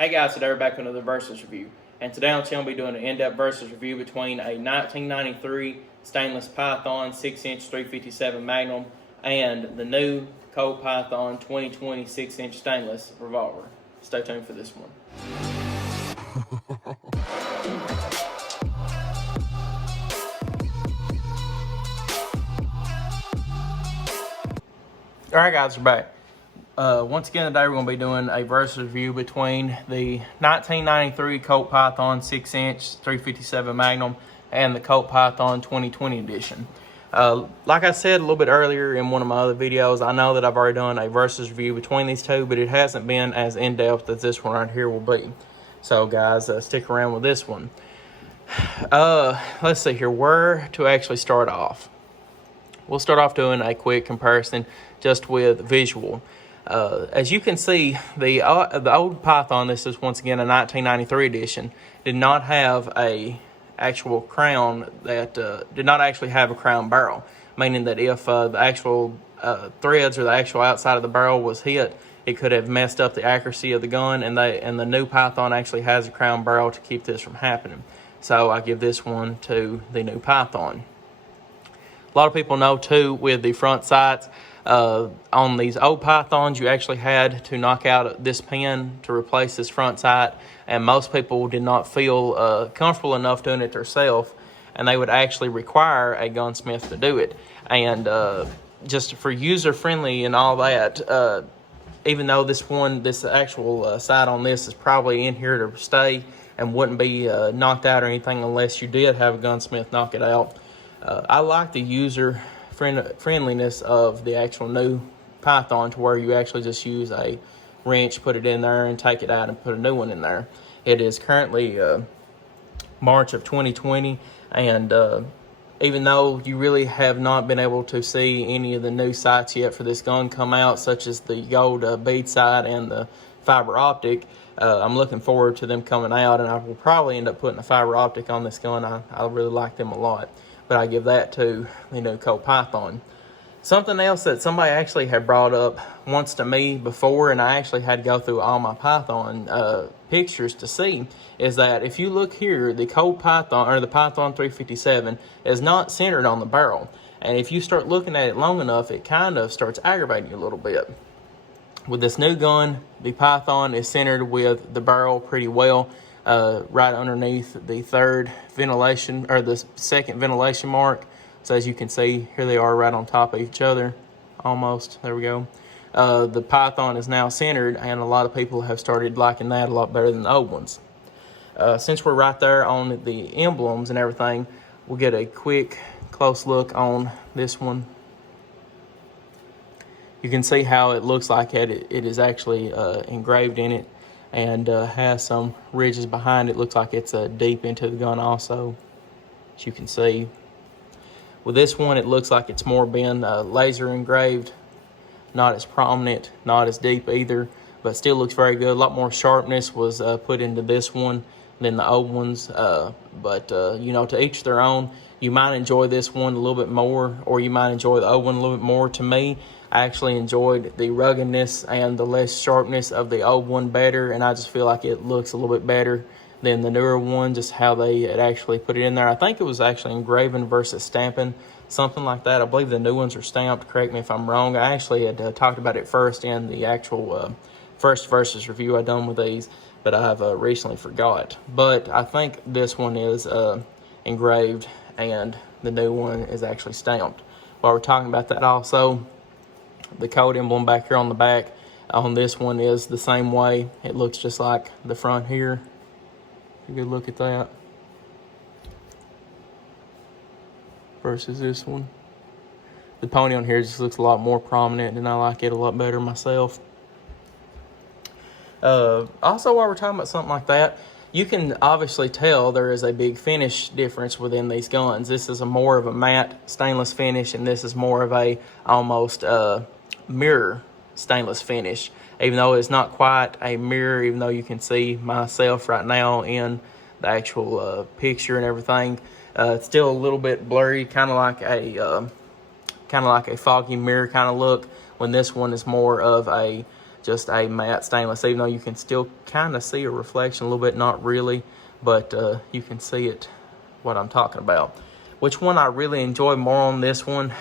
Hey guys, today we're back with another versus review. And today on the channel we'll be doing an in-depth versus review between a 1993 stainless Python 6-inch 357 Magnum and the new Colt Python 2020 6-inch stainless revolver. Stay tuned for this one. Alright guys, we're back. Once again today we're going to be doing a versus review between the 1993 Colt Python 6-inch 357 Magnum and the Colt Python 2020 edition. Like I said a little bit earlier in one of my other videos, I know that I've already done a versus review between these two, but it hasn't been as in-depth as this one right here will be. So guys, stick around with this one. Let's see here, where to actually start off. We'll start off doing a quick comparison just with visual. As you can see, the old Python, this is once again a 1993 edition, did not have a actual crown that did not actually have a crown barrel, meaning that if the actual threads or the actual outside of the barrel was hit, it could have messed up the accuracy of the gun, and the new Python actually has a crown barrel to keep this from happening. So I give this one to the new Python. A lot of people know too, with the front sights, on these old Pythons, you actually had to knock out this pin to replace this front sight, and most people did not feel comfortable enough doing it themselves, and they would actually require a gunsmith to do it. And just for user friendly and all that, even though this actual sight on this is probably in here to stay and wouldn't be knocked out or anything unless you did have a gunsmith knock it out, I like the user friendliness of the actual new Python, to where you actually just use a wrench, put it in there, and take it out and put a new one in there. It is currently March of 2020, and even though you really have not been able to see any of the new sights yet for this gun come out, such as the gold bead sight and the fiber optic, I'm looking forward to them coming out, and I will probably end up putting a fiber optic on this gun. I really like them a lot. But I give that to the new Colt Python. Something else that somebody actually had brought up once to me before, and I actually had to go through all my Python pictures to see, is that if you look here, the Colt Python, or the Python 357, is not centered on the barrel. And if you start looking at it long enough, it kind of starts aggravating you a little bit. With this new gun, the Python is centered with the barrel pretty well. Right underneath the third ventilation, or the second ventilation mark. So as you can see, here they are right on top of each other, almost. There we go. The Python is now centered, and a lot of people have started liking that a lot better than the old ones. Since we're right there on the emblems and everything, we'll get a quick close look on this one. You can see how it looks like it is actually engraved in it, and has some ridges behind it. Looks like it's deep into the gun also, as you can see. With this one, it looks like it's more been laser engraved, not as prominent, not as deep either, but still looks very good. A lot more sharpness was put into this one than the old ones, but you know, to each their own. You might enjoy this one a little bit more, or you might enjoy the old one a little bit more. To me, I actually enjoyed the ruggedness and the less sharpness of the old one better, and I just feel like it looks a little bit better than the newer one, just how they had actually put it in there. I think it was actually engraving versus stamping, something like that. I believe the new ones are stamped, correct me if I'm wrong. I actually had talked about it first in the actual first versus review I done with these, but I've recently forgot. But I think this one is engraved, and the new one is actually stamped. While we're talking about that also, the code emblem back here on the back on this one is the same way. It looks just like the front here. Take a good look at that versus this one. The pony on here just looks a lot more prominent, and I like it a lot better myself. Also, while we're talking about something like that, you can obviously tell there is a big finish difference within these guns. This is a more of a matte stainless finish, and this is more of a almost mirror stainless finish. Even though it's not quite a mirror, even though you can see myself right now in the actual picture and everything, it's still a little bit blurry, kind of like a foggy mirror kind of look. When this one is more of a just a matte stainless, even though you can still kind of see a reflection a little bit, not really, but you can see it, what I'm talking about. Which one I really enjoy more on this one?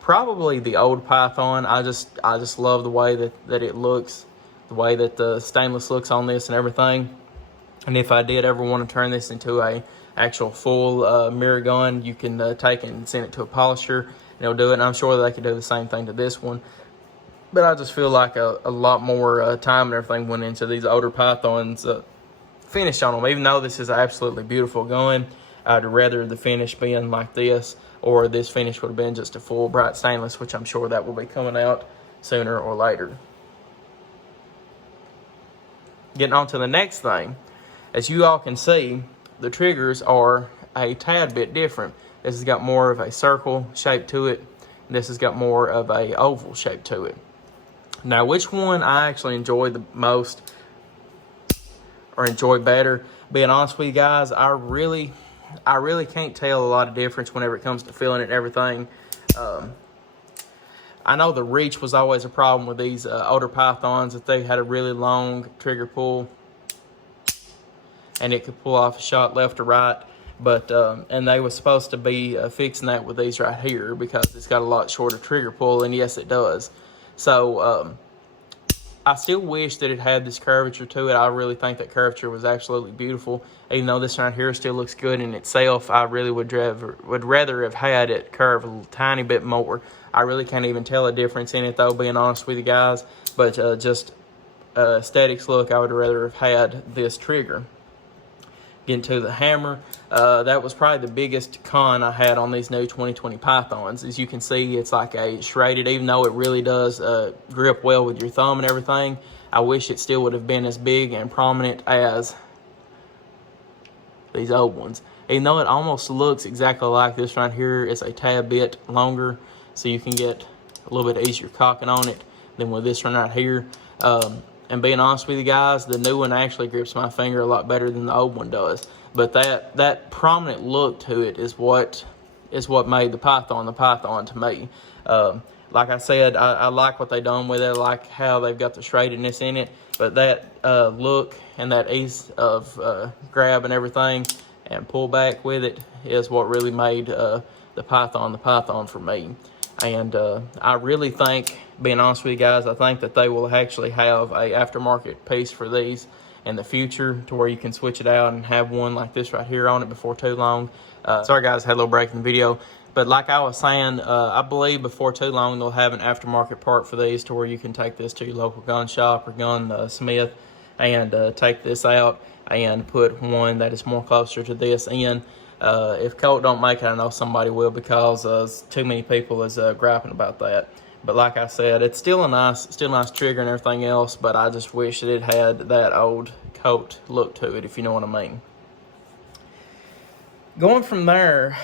Probably the old Python. I just love the way that it looks, the way that the stainless looks on this and everything. And if I did ever want to turn this into a actual full mirror gun, you can take it and send it to a polisher and it'll do it. And I'm sure that they could do the same thing to this one. But I just feel like a lot more time and everything went into these older Pythons finish on them. Even though this is an absolutely beautiful gun, I'd rather the finish being like this, or this finish would have been just a full bright stainless, which I'm sure that will be coming out sooner or later. Getting on to the next thing, as you all can see, the triggers are a tad bit different. This has got more of a circle shape to it, and this has got more of a oval shape to it. Now, which one I actually enjoy the most, or enjoy better, being honest with you guys, I really can't tell a lot of difference whenever it comes to feeling it and everything. I know the reach was always a problem with these older Pythons, that they had a really long trigger pull and it could pull off a shot left or right. But and they were supposed to be fixing that with these right here, because it's got a lot shorter trigger pull, and yes, it does. So I still wish that it had this curvature to it. I really think that curvature was absolutely beautiful. Even though this right here still looks good in itself, I really would rather have had it curve a tiny bit more. I really can't even tell a difference in it, though, being honest with you guys. But just aesthetics look, I would rather have had this trigger. Getting to the hammer, that was probably the biggest con I had on these new 2020 Pythons. As you can see, it's like a shredded, even though it really does grip well with your thumb and everything. I wish it still would have been as big and prominent as these old ones. Even though it almost looks exactly like this right here, it's a tad bit longer, so you can get a little bit easier cocking on it than with this one right here. And being honest with you guys, the new one actually grips my finger a lot better than the old one does. But that prominent look to it is what made the Python to me. Like I said, I like what they done with it. I like how they've got the shradedness in it. But that look and that ease of grab and everything and pull back with it is what really made the Python for me. And I really think, being honest with you guys, I think that they will actually have a aftermarket piece for these in the future, to where you can switch it out and have one like this right here on it before too long. Sorry guys, had a little break in the video. But like I was saying, I believe before too long they'll have an aftermarket part for these, to where you can take this to your local gun shop or gun smith and take this out and put one that is more closer to this in. If Colt don't make it, I know somebody will, because too many people is griping about that. But like I said, it's still a nice trigger and everything else, but I just wish that it had that old Colt look to it, if you know what I mean. Going from there,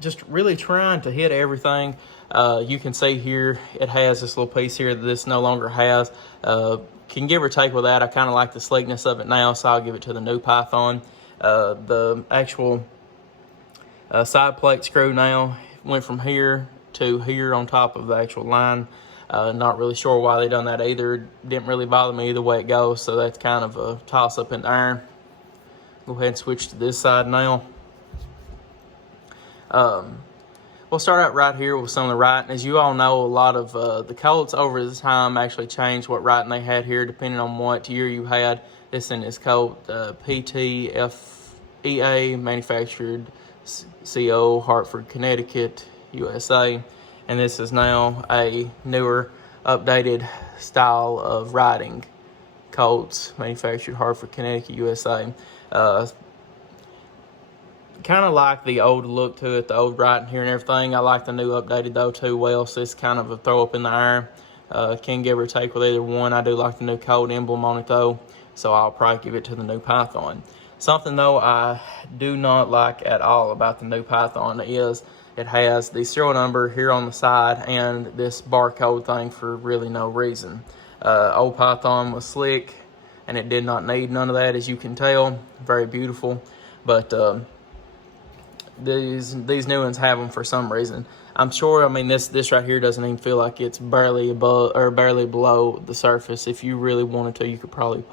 just really trying to hit everything. You can see here, it has this little piece here that this no longer has. Can give or take with that. I kind of like the sleekness of it now, so I'll give it to the new Python. The actual side plate screw now went from here to here on top of the actual line. Not really sure why they done that either. Didn't really bother me either way it goes, so that's kind of a toss up in the iron. Go ahead and switch to this side now. We'll start out right here with some of the writing. As you all know, a lot of the Colts over the time actually changed what writing they had here depending on what year you had. This one is Colt PTFEA, manufactured CO, Hartford, Connecticut, USA. And this is now a newer, updated style of writing. Colts, manufactured Hartford, Connecticut, USA. Kind of like the old look to it, the old writing here and everything. I like the new updated though too well, so it's kind of a throw up in the iron. Can give or take with either one. I do like the new Colt emblem on it though, so I'll probably give it to the new Python. Something though I do not like at all about the new Python is it has the serial number here on the side and this barcode thing for really no reason. Old Python was slick and it did not need none of that, as you can tell. Very beautiful, but these new ones have them for some reason. I'm sure, I mean, this right here doesn't even feel like it's barely above or barely below the surface. If you really wanted to, you could probably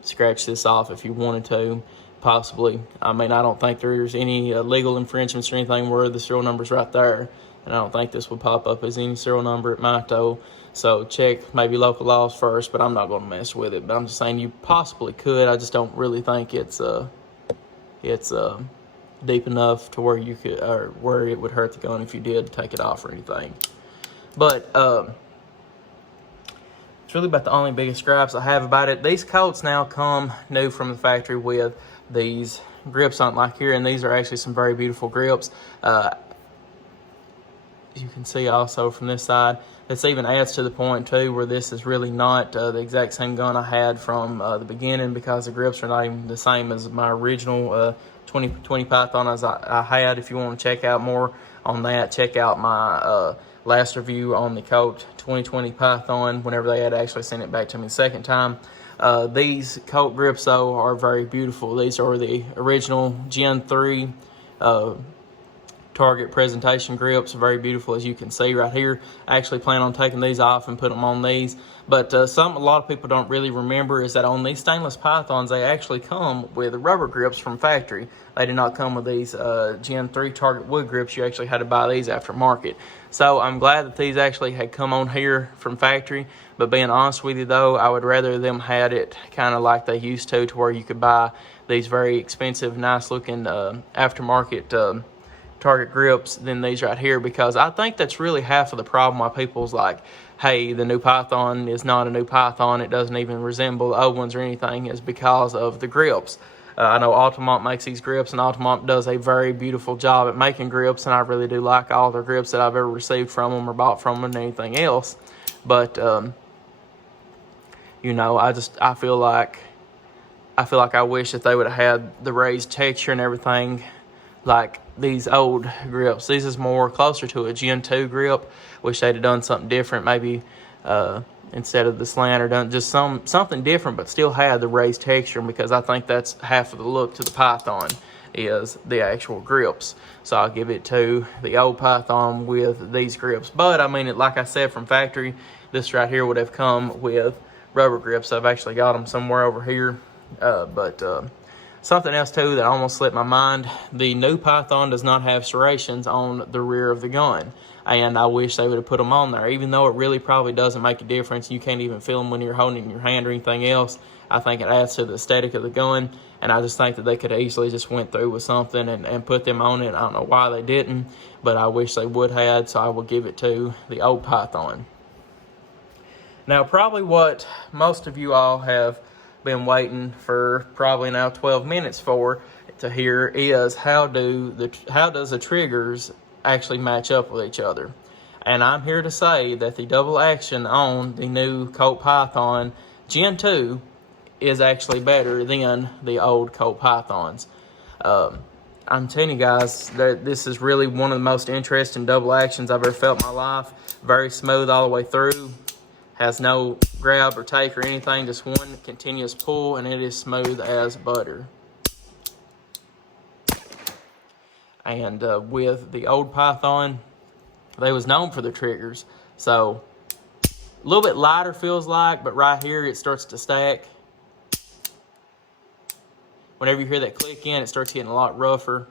scratch this off if you wanted to, possibly. I mean, I don't think there's any legal infringements or anything where the serial number's right there. And I don't think this would pop up as any serial number. It might, though. So check maybe local laws first, but I'm not going to mess with it. But I'm just saying you possibly could. I just don't really think it's deep enough to where you could, or where it would hurt the gun if you did take it off or anything. But it's really about the only biggest gripes I have about it. These Colts now come new from the factory with these grips on it, like here, and these are actually some very beautiful grips. You can see also from this side, this even adds to the point too where this is really not the exact same gun I had from the beginning, because the grips are not even the same as my original 2020 Python as I had. If you want to check out more on that, check out my last review on the Colt 2020 Python whenever they had actually sent it back to me the second time. These Colt grips though are very beautiful. These are the original Gen 3 target presentation grips, very beautiful, as you can see right here. I actually plan on taking these off and put them on these, but a lot of people don't really remember is that on these stainless Pythons, they actually come with rubber grips from factory. They did not come with these Gen 3 target wood grips. You actually had to buy these aftermarket. So I'm glad that these actually had come on here from factory, but being honest with you though, I would rather them had it kind of like they used to where you could buy these very expensive, nice looking aftermarket target grips than these right here, because I think that's really half of the problem why people's like, hey, the new Python is not a new Python, it doesn't even resemble the old ones or anything, is because of the grips. I know Altamont makes these grips, and Altamont does a very beautiful job at making grips, and I really do like all their grips that I've ever received from them or bought from them and anything else. But you know, I feel like I wish that they would have had the raised texture and everything like these old grips. This is more closer to a Gen 2 grip. Wish they'd have done something different, maybe instead of the slant, or done just something different, but still had the raised texture, because I think that's half of the look to the Python is the actual grips. So I'll give it to the old Python with these grips. But I mean, like I said, from factory, this right here would have come with rubber grips. I've actually got them somewhere over here, something else too that almost slipped my mind. The new Python does not have serrations on the rear of the gun, and I wish they would have put them on there, even though it really probably doesn't make a difference. You can't even feel them when you're holding it in your hand or anything else. I think it adds to the aesthetic of the gun, and I just think that they could have easily just went through with something and put them on it. I don't know why they didn't, but I wish they would have, so I will give it to the old Python. Now, probably what most of you all have been waiting for probably now 12 minutes for to hear is how does the triggers actually match up with each other. And I'm here to say that the double action on the new Colt Python Gen 2 is actually better than the old Colt Pythons. I'm telling you guys that this is really one of the most interesting double actions I've ever felt in my life. Very smooth all the way through. Has no grab or take or anything, just one continuous pull, and it is smooth as butter. And with the old Python, they was known for the triggers. So a little bit lighter feels like, but right here it starts to stack. Whenever you hear that click in, it starts getting a lot rougher.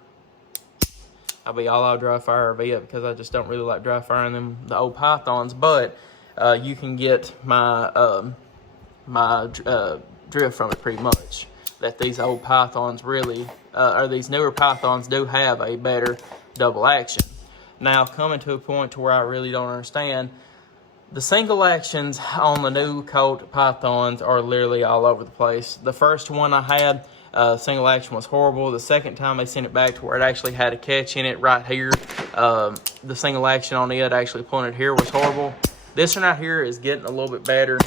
I'll be all out dry fire via because I just don't really like dry firing them, the old Pythons, but you can get my drift from it pretty much. That these old Pythons really, or these newer Pythons do have a better double action. Now, coming to a point to where I really don't understand, the single actions on the new Colt Pythons are literally all over the place. The first one I had, single action was horrible. The second time they sent it back to where it actually had a catch in it right here. The single action on it actually pointed here was horrible. This one right here is getting a little bit better.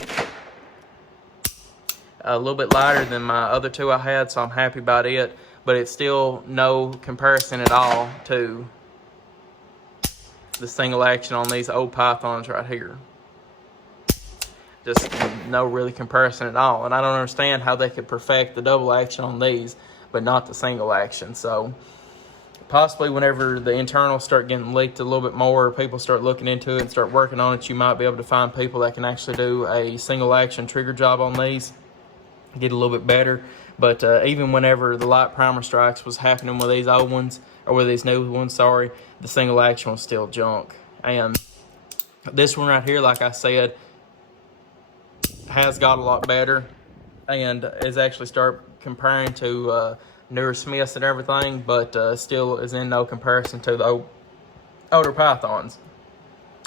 A little bit lighter than my other two I had, so I'm happy about it. But it's still no comparison at all to the single action on these old Pythons right here. Just no really comparison at all. And I don't understand how they could perfect the double action on these, but not the single action. So possibly whenever the internals start getting leaked a little bit more, people start looking into it and start working on it, you might be able to find people that can actually do a single action trigger job on these, get a little bit better. But even whenever the light primer strikes was happening with these old ones, or with these new ones, sorry, the single action was still junk. And this one right here, like I said, has got a lot better, and is actually start comparing to newer Smiths and everything, but still is in no comparison to the older Pythons.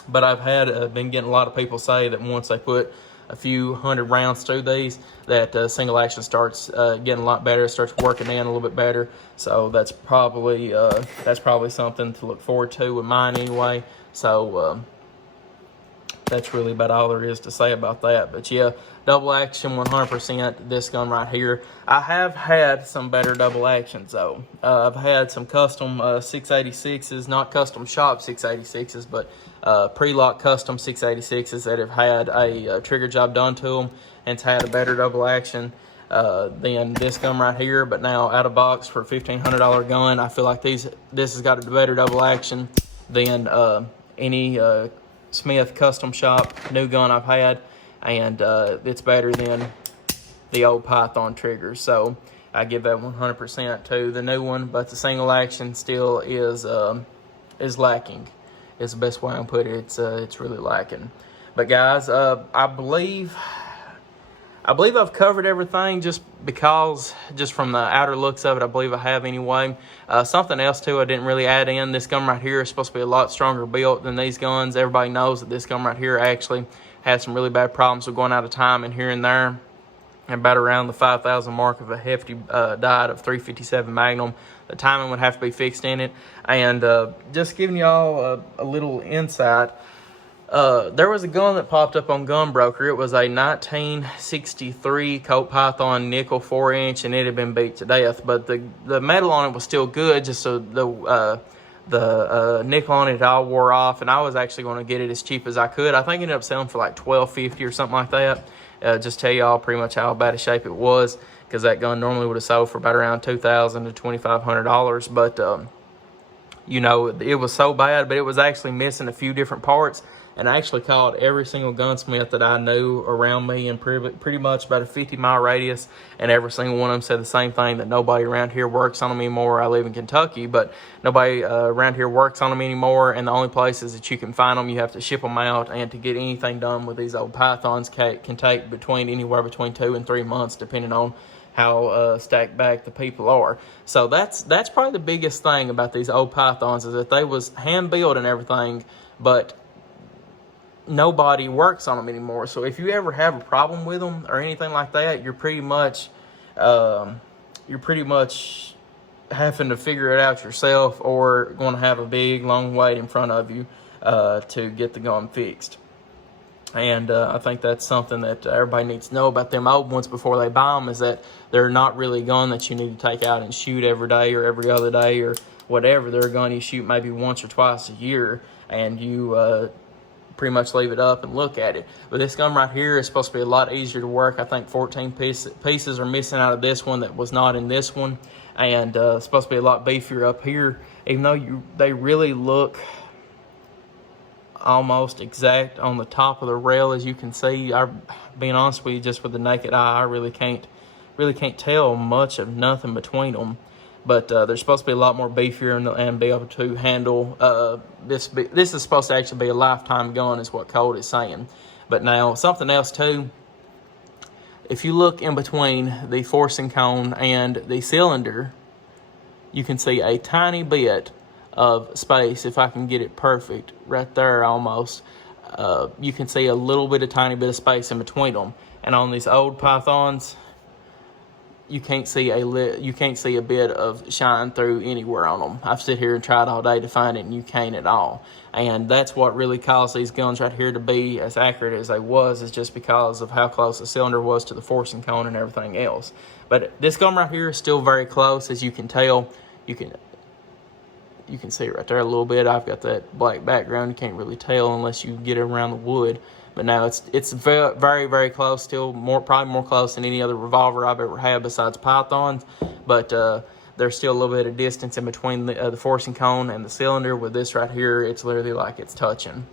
But I've had been getting a lot of people say that once they put a few hundred rounds through these, that single action starts getting a lot better, starts working in a little bit better. So that's probably something to look forward to with mine anyway. So that's really about all there is to say about that. But yeah, double action 100%, this gun right here. I have had some better double actions though. I've had some custom 686s, not custom shop 686s, but pre-lock custom 686s that have had a trigger job done to them and it's had a better double action than this gun right here. But now out of box for a $1,500 gun, I feel like this has got a better double action than any Smith custom shop new gun I've had, and it's better than the old Python triggers. So I give that 100% to the new one, but the single action still is lacking. Is the best way I can put it. It's really lacking. But guys, I believe I've covered everything just from the outer looks of it, I believe I have anyway. Something else too I didn't really add in, this gun right here is supposed to be a lot stronger built than these guns. Everybody knows that this gun right here actually has some really bad problems with going out of time and here and there. And about around the 5,000 mark of a hefty dot of 357 Magnum. The timing would have to be fixed in it. And just giving y'all a little insight, there was a gun that popped up on Gunbroker. It was a 1963 Colt Python nickel 4-inch, and it had been beat to death. But the metal on it was still good, just so the nickel on it all wore off. And I was actually going to get it as cheap as I could. I think it ended up selling for like $12.50 or something like that. Just tell y'all pretty much how bad a shape it was, because that gun normally would have sold for about around $2,000 to $2,500. But you know, it was so bad, but it was actually missing a few different parts. And I actually called every single gunsmith that I knew around me in pretty much about a 50-mile radius, and every single one of them said the same thing, that nobody around here works on them anymore. I live in Kentucky, but nobody around here works on them anymore, and the only places that you can find them, you have to ship them out, and to get anything done with these old Pythons can take anywhere between 2 and 3 months, depending on how stacked back the people are. So that's probably the biggest thing about these old Pythons, is that they was hand built and everything, but nobody works on them anymore. So if you ever have a problem with them or anything like that, you're pretty much having to figure it out yourself, or going to have a big long wait in front of you to get the gun fixed. And I think that's something that everybody needs to know about them old ones before they buy them, is that they're not really a gun that you need to take out and shoot every day or every other day or whatever. They're a gun you shoot maybe once or twice a year, and you pretty much leave it up and look at it. But this gun right here is supposed to be a lot easier to work. I think 14 pieces are missing out of this one that was not in this one, and it's supposed to be a lot beefier up here, even though they really look almost exact on the top of the rail, as you can see. Being honest with you, just with the naked eye, I really can't tell much of nothing between them. But they're supposed to be a lot more beefier and be able to handle this. This is supposed to actually be a lifetime gun, is what Colt is saying. But now, something else too, if you look in between the forcing cone and the cylinder, you can see a tiny bit of space. If I can get it perfect, right there almost, you can see a little bit, a tiny bit of space in between them. And on these old Pythons, you can't see a bit of shine through anywhere on them. I've sit here and tried all day to find it, and you can't at all. And that's what really caused these guns right here to be as accurate as they was, is just because of how close the cylinder was to the forcing cone and everything else. But this gun right here is still very close, as you can tell. You can see it right there a little bit. I've got that black background. You can't really tell unless you get it around the wood. But now it's very, very, very close. Still probably more close than any other revolver I've ever had besides Pythons. But there's still a little bit of distance in between the forcing cone and the cylinder. With this right here, it's literally like it's touching.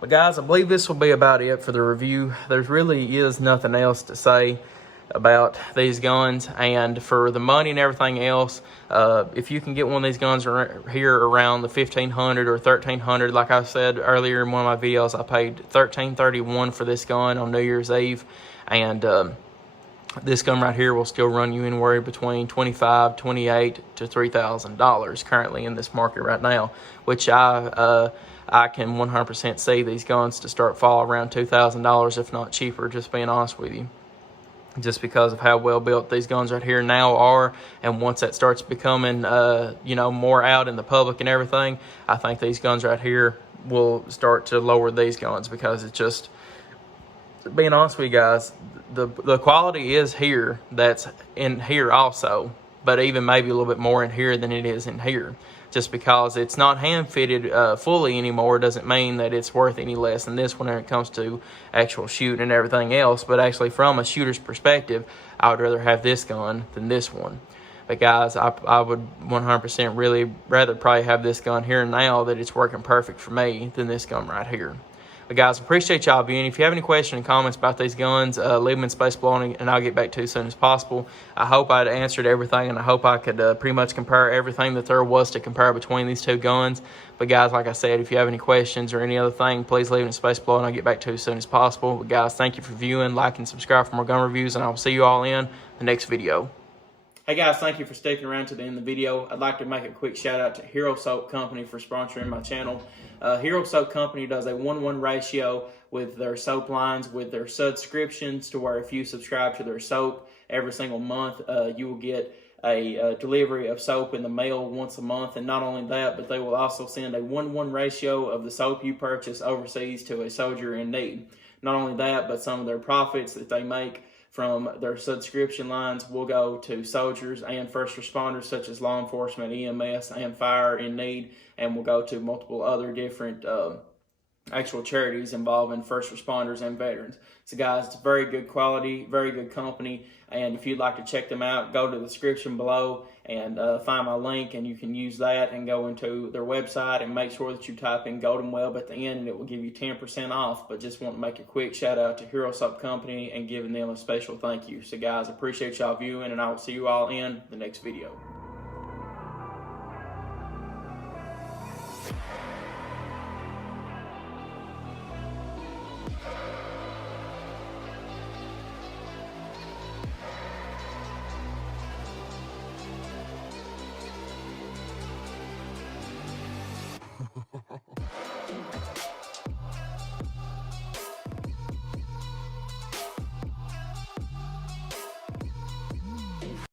But guys, I believe this will be about it for the review. There really is nothing else to say about these guns, and for the money and everything else, if you can get one of these guns here around the $1,500 or $1,300, like I said earlier in one of my videos, I paid $1,331 for this gun on New Year's Eve, and this gun right here will still run you anywhere between $2,500, $2,800 to $3,000 currently in this market right now, which I can 100% see these guns to start fall around $2,000, if not cheaper, just being honest with you. Just because of how well built these guns right here now are, and once that starts becoming more out in the public and everything, I think these guns right here will start to lower these guns, because it's just, being honest with you guys, the quality is here, that's in here also, but even maybe a little bit more in here than it is in here. Just because it's not hand fitted fully anymore doesn't mean that it's worth any less than this one when it comes to actual shooting and everything else. But actually, from a shooter's perspective, I would rather have this gun than this one. But guys, I would 100% really rather probably have this gun here and now, that it's working perfect for me, than this gun right here. But guys, appreciate y'all viewing. If you have any questions and comments about these guns, leave them in space below, and I'll get back to you as soon as possible. I hope I'd answered everything, and I hope I could pretty much compare everything that there was to compare between these two guns. But guys, like I said, if you have any questions or any other thing, please leave it in space below, and I'll get back to you as soon as possible. But guys, thank you for viewing, like, and subscribe for more gun reviews, and I will see you all in the next video. Hey guys, thank you for sticking around to the end of the video. I'd like to make a quick shout out to Hero Soap Company for sponsoring my channel. Hero Soap Company does a 1-1 ratio with their soap lines, with their subscriptions, to where if you subscribe to their soap every single month, you will get a delivery of soap in the mail once a month. And not only that, but they will also send a 1-1 ratio of the soap you purchase overseas to a soldier in need. Not only that, but some of their profits that they make from their subscription lines will go to soldiers and first responders, such as law enforcement, EMS, and fire in need, and will go to multiple other different actual charities involving first responders and veterans. So guys, it's very good quality, very good company, and if you'd like to check them out, go to the description below and find my link, and you can use that and go into their website, and make sure that you type in GoldenWebb at the end, and it will give you 10% off. But just want to make a quick shout out to Hero Soap Company and giving them a special thank you. So guys, appreciate y'all viewing, and I will see you all in the next video.